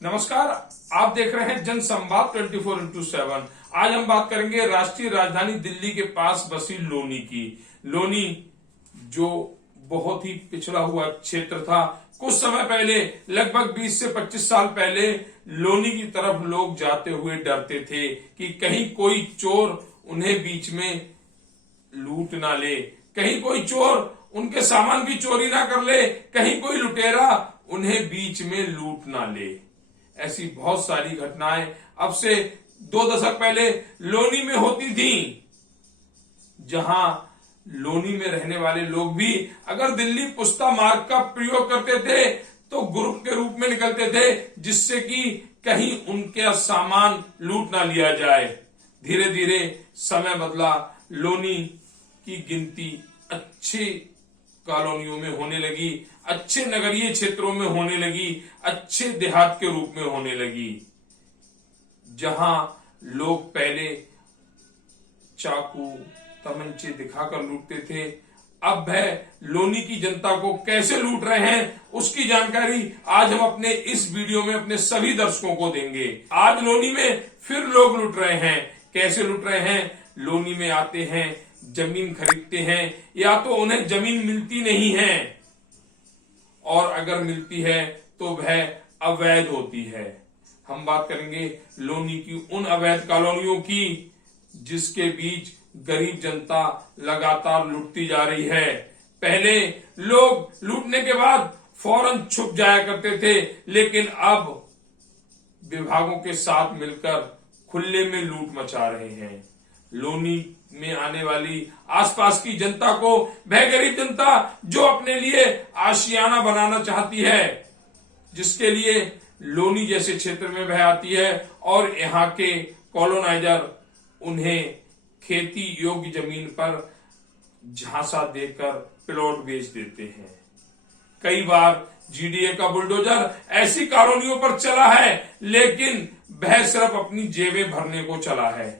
नमस्कार, आप देख रहे हैं जनसंवाद 24x7। आज हम बात करेंगे राष्ट्रीय राजधानी दिल्ली के पास बसी लोनी की। लोनी जो बहुत ही पिछड़ा हुआ क्षेत्र था, कुछ समय पहले लगभग 20 से 25 साल पहले लोनी की तरफ लोग जाते हुए डरते थे कि कहीं कोई चोर उन्हें बीच में लूट ना ले, कहीं कोई चोर उनके सामान की चोरी ना कर ले, कहीं कोई लुटेरा उन्हें बीच में लूट ना ले। ऐसी बहुत सारी घटनाएं अब से 2 दशक पहले लोनी में होती थी, जहां लोनी में रहने वाले लोग भी अगर दिल्ली पुस्ता मार्ग का प्रयोग करते थे तो ग्रुप के रूप में निकलते थे, जिससे कि कहीं उनका सामान लूट ना लिया जाए। धीरे धीरे समय बदला, लोनी की गिनती अच्छी कॉलोनियों में होने लगी, अच्छे नगरीय क्षेत्रों में होने लगी, अच्छे देहात के रूप में होने लगी। जहां लोग पहले चाकू तमंचे दिखाकर लूटते थे, अब वह लोनी की जनता को कैसे लूट रहे हैं उसकी जानकारी आज हम अपने इस वीडियो में अपने सभी दर्शकों को देंगे। आज लोनी में फिर लोग लूट रहे हैं। कैसे लूट रहे हैं? लोनी में आते हैं, जमीन खरीदते हैं, या तो उन्हें जमीन मिलती नहीं है और अगर मिलती है तो वह अवैध होती है। हम बात करेंगे लोनी की उन अवैध कॉलोनियों की जिसके बीच गरीब जनता लगातार लूटती जा रही है। पहले लोग लूटने के बाद फौरन छुप जाया करते थे, लेकिन अब विभागों के साथ मिलकर खुले में लूट मचा रहे हैं। लोनी में आने वाली आसपास की जनता को, वह गरीब जनता जो अपने लिए आशियाना बनाना चाहती है, जिसके लिए लोनी जैसे क्षेत्र में वह आती है, और यहाँ के कॉलोनाइजर उन्हें खेती योग्य जमीन पर झांसा देकर प्लॉट बेच देते हैं। कई बार जीडीए का बुलडोजर ऐसी कॉलोनियों पर चला है, लेकिन वह सिर्फ अपनी जेबें भरने को चला है।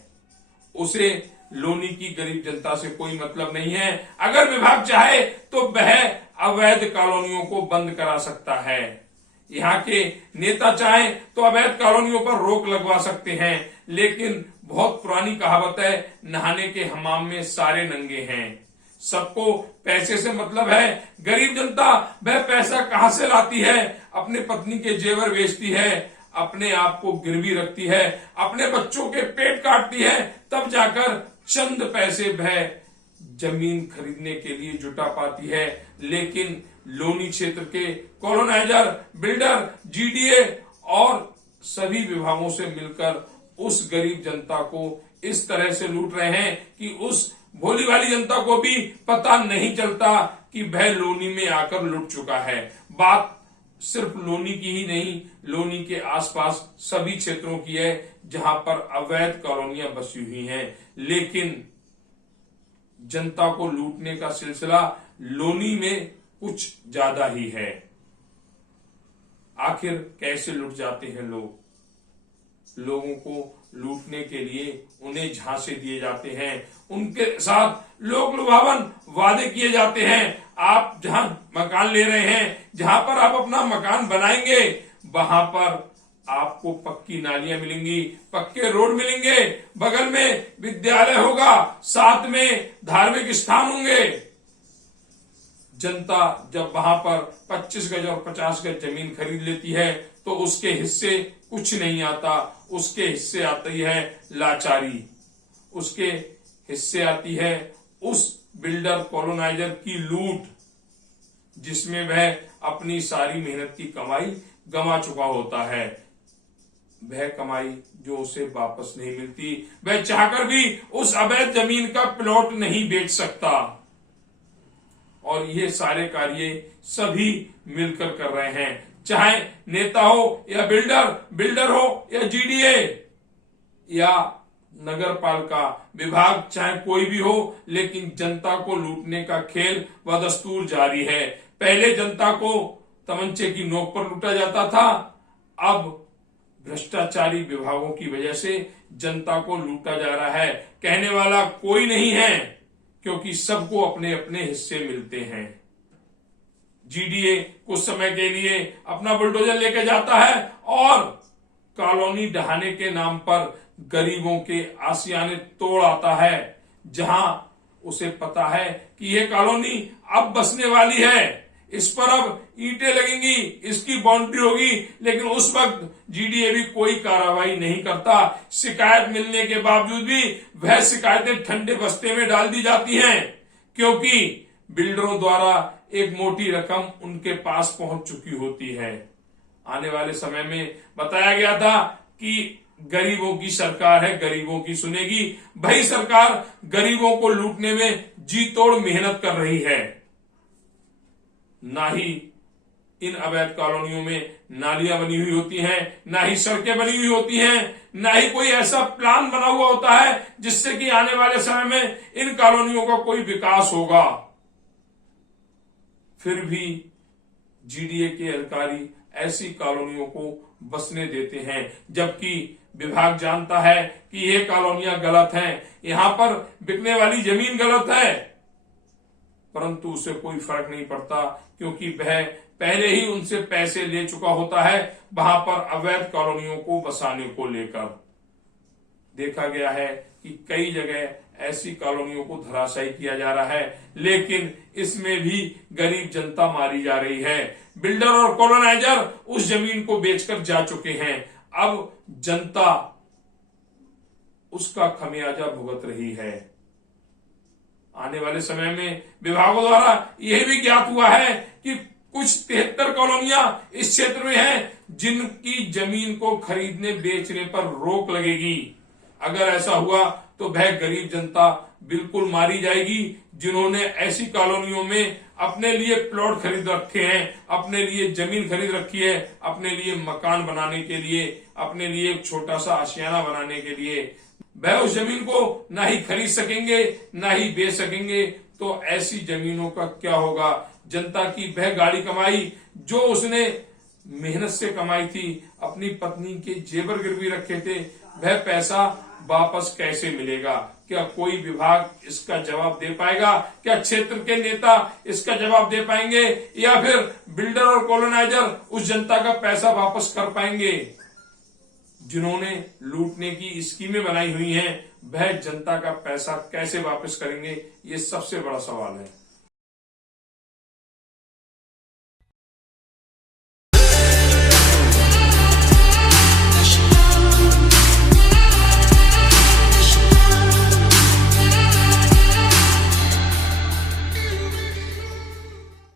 उसे लोनी की गरीब जनता से कोई मतलब नहीं है। अगर विभाग चाहे तो वह अवैध कॉलोनियों को बंद करा सकता है। यहाँ के नेता चाहे तो अवैध कॉलोनियों पर रोक लगवा सकते हैं, लेकिन बहुत पुरानी कहावत है, नहाने के हमाम में सारे नंगे हैं। सबको पैसे से मतलब है। गरीब जनता वह पैसा कहां से लाती है? अपने पत्नी के जेवर बेचती है, अपने आप को गिरवी रखती है, अपने बच्चों के पेट काटती है, तब जाकर चंद पैसे वह जमीन खरीदने के लिए जुटा पाती है। लेकिन लोनी क्षेत्र के कॉलोनाइजर, बिल्डर, जीडीए और सभी विभागों से मिलकर उस गरीब जनता को इस तरह से लूट रहे हैं कि उस भोली वाली जनता को भी पता नहीं चलता कि वह लोनी में आकर लुट चुका है। बात सिर्फ लोनी की ही नहीं, लोनी के आसपास सभी क्षेत्रों की है जहां पर अवैध कॉलोनियां बसी हुई हैं। लेकिन जनता को लूटने का सिलसिला लोनी में कुछ ज्यादा ही है। आखिर कैसे लुट जाते हैं लोग? लोगों को लूटने के लिए उन्हें झांसे दिए जाते हैं, उनके साथ लोक लुभावन वादे किए जाते हैं। आप जहां मकान ले रहे हैं, जहां पर आप अपना मकान बनाएंगे, वहां पर आपको पक्की नालियां मिलेंगी, पक्के रोड मिलेंगे, बगल में विद्यालय होगा, साथ में धार्मिक स्थान होंगे। जनता जब वहां पर 25 गज और 50 गज जमीन खरीद लेती है तो उसके हिस्से कुछ नहीं आता। उसके हिस्से आती है लाचारी, उसके हिस्से आती है उस बिल्डर कॉलोनाइजर की लूट, जिसमें वह अपनी सारी मेहनत की कमाई गंवा चुका होता है। वह कमाई जो उसे वापस नहीं मिलती, वह चाहकर भी उस अवैध जमीन का प्लॉट नहीं बेच सकता। और ये सारे कार्य सभी मिलकर कर रहे हैं, चाहे नेता हो या बिल्डर हो या जीडीए या नगर पालिका विभाग, चाहे कोई भी हो, लेकिन जनता को लूटने का खेल व दस्तूर जारी है। पहले जनता को तमंचे की नोक पर लूटा जाता था, अब भ्रष्टाचारी विभागों की वजह से जनता को लूटा जा रहा है। कहने वाला कोई नहीं है, क्योंकि सबको अपने अपने हिस्से मिलते हैं। जीडीए कुछ समय के लिए अपना बुलडोजर लेके जाता है और कॉलोनी ढहाने के नाम पर गरीबों के आशियाने तोड़ आता है, जहां उसे पता है कि यह कॉलोनी अब बसने वाली है, इस पर अब ईंटें लगेंगी, इसकी बाउंड्री होगी। लेकिन उस वक्त जीडीए भी कोई कार्रवाई नहीं करता। शिकायत मिलने के बावजूद भी वह शिकायतें ठंडे बस्ते में डाल दी जाती हैं, क्योंकि बिल्डरों द्वारा एक मोटी रकम उनके पास पहुंच चुकी होती है। आने वाले समय में बताया गया था कि गरीबों की सरकार है, गरीबों की सुनेगी। वही सरकार गरीबों को लूटने में जी तोड़ मेहनत कर रही है। ना ही इन अवैध कॉलोनियों में नालियां बनी हुई होती हैं, ना ही सड़कें बनी हुई होती हैं, ना ही कोई ऐसा प्लान बना हुआ होता है जिससे कि आने वाले समय में इन कॉलोनियों का कोई विकास होगा। फिर भी जीडीए के अधिकारी ऐसी कॉलोनियों को बसने देते हैं, जबकि विभाग जानता है कि ये कॉलोनियां गलत हैं, यहां पर बिकने वाली जमीन गलत है, परंतु उसे कोई फर्क नहीं पड़ता, क्योंकि वह पहले ही उनसे पैसे ले चुका होता है वहां पर अवैध कॉलोनियों को बसाने को लेकर। देखा गया है कि कई जगह ऐसी कॉलोनियों को धराशायी किया जा रहा है, लेकिन इसमें भी गरीब जनता मारी जा रही है। बिल्डर और कॉलोनाइजर उस जमीन को बेचकर जा चुके हैं, अब जनता उसका खमियाजा भुगत रही है। आने वाले समय में विभागों द्वारा यह भी ज्ञात हुआ है कि कुछ 73 कॉलोनियां इस क्षेत्र में हैं, जिनकी जमीन को खरीदने बेचने पर रोक लगेगी। अगर ऐसा हुआ तो वह गरीब जनता बिल्कुल मारी जाएगी, जिन्होंने ऐसी कॉलोनियों में अपने लिए प्लॉट खरीद रखे हैं, अपने लिए जमीन खरीद रखी है, अपने लिए मकान बनाने के लिए, अपने लिए एक छोटा सा आशियाना बनाने के लिए। वह उस जमीन को ना ही खरीद सकेंगे ना ही बेच सकेंगे। तो ऐसी जमीनों का क्या होगा? जनता की वह गाड़ी कमाई जो उसने मेहनत से कमाई थी, अपनी पत्नी के जेवर गिरवी रखे थे, वह पैसा वापस कैसे मिलेगा? क्या कोई विभाग इसका जवाब दे पाएगा? क्या क्षेत्र के नेता इसका जवाब दे पाएंगे, या फिर बिल्डर और कॉलोनाइजर उस जनता का पैसा वापस कर पाएंगे? जिन्होंने लूटने की स्कीमें बनाई हुई हैं, वह जनता का पैसा कैसे वापस करेंगे? ये सबसे बड़ा सवाल है।